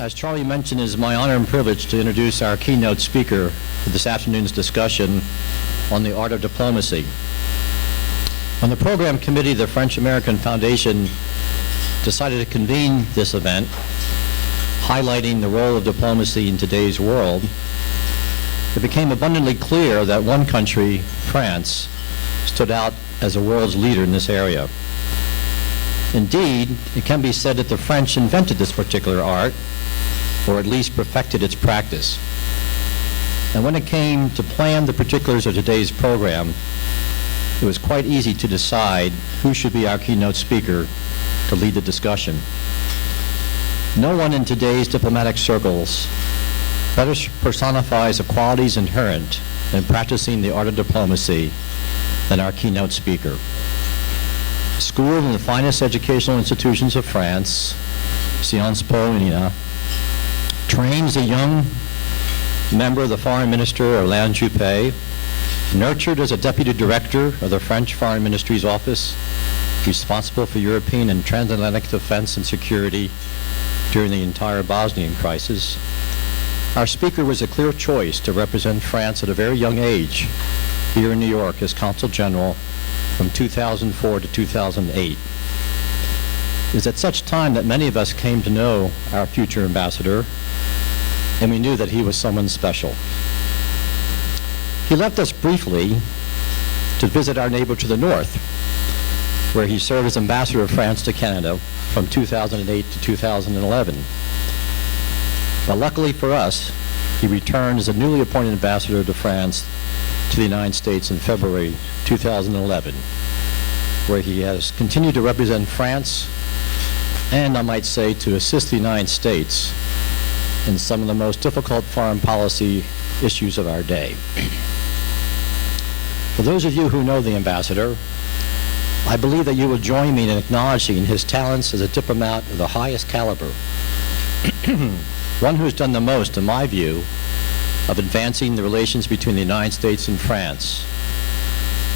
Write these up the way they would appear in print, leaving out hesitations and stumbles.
As Charlie mentioned, it is my honor and privilege to introduce our keynote speaker for this afternoon's discussion on the art of diplomacy. When the program committee of the French-American Foundation decided to convene this event, highlighting the role of diplomacy in today's world, it became abundantly clear that one country, France, stood out as the world's leader in this area. Indeed, it can be said that the French invented this particular art, or at least perfected its practice. And when it came to plan the particulars of today's program, it was quite easy to decide who should be our keynote speaker to lead the discussion. No one in today's diplomatic circles better personifies the qualities inherent in practicing the art of diplomacy than our keynote speaker. Schooled in the finest educational institutions of France, Sciences Po, trains a young member of the Foreign Minister of Alain Juppé, nurtured as a deputy director of the French Foreign Ministry's office, responsible for European and transatlantic defense and security during the entire Bosnian crisis. Our speaker was a clear choice to represent France at a very young age here in New York as Consul General from 2004 to 2008. It was at such time that many of us came to know our future ambassador, and we knew that he was someone special. He left us briefly to visit our neighbor to the north, where he served as ambassador of France to Canada from 2008 to 2011. But luckily for us, he returned as a newly appointed ambassador to France to the United States in February 2011, where he has continued to represent France and, I might say, to assist the United States in some of the most difficult foreign policy issues of our day. For those of you who know the ambassador, I believe that you will join me in acknowledging his talents as a diplomat of the highest caliber, one who has done the most, in my view, of advancing the relations between the United States and France,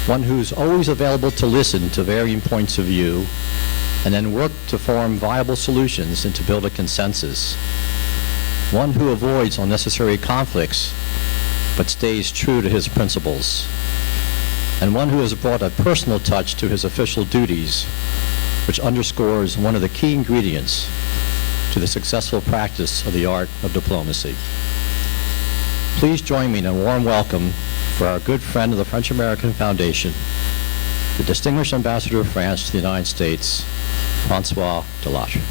one who's always available to listen to varying points of view and then work to form viable solutions and to build a consensus, one who avoids unnecessary conflicts but stays true to his principles, and one who has brought a personal touch to his official duties, which underscores one of the key ingredients to the successful practice of the art of diplomacy. Please join me in a warm welcome for our good friend of the French-American Foundation, the distinguished ambassador of France to the United States, François Delattre.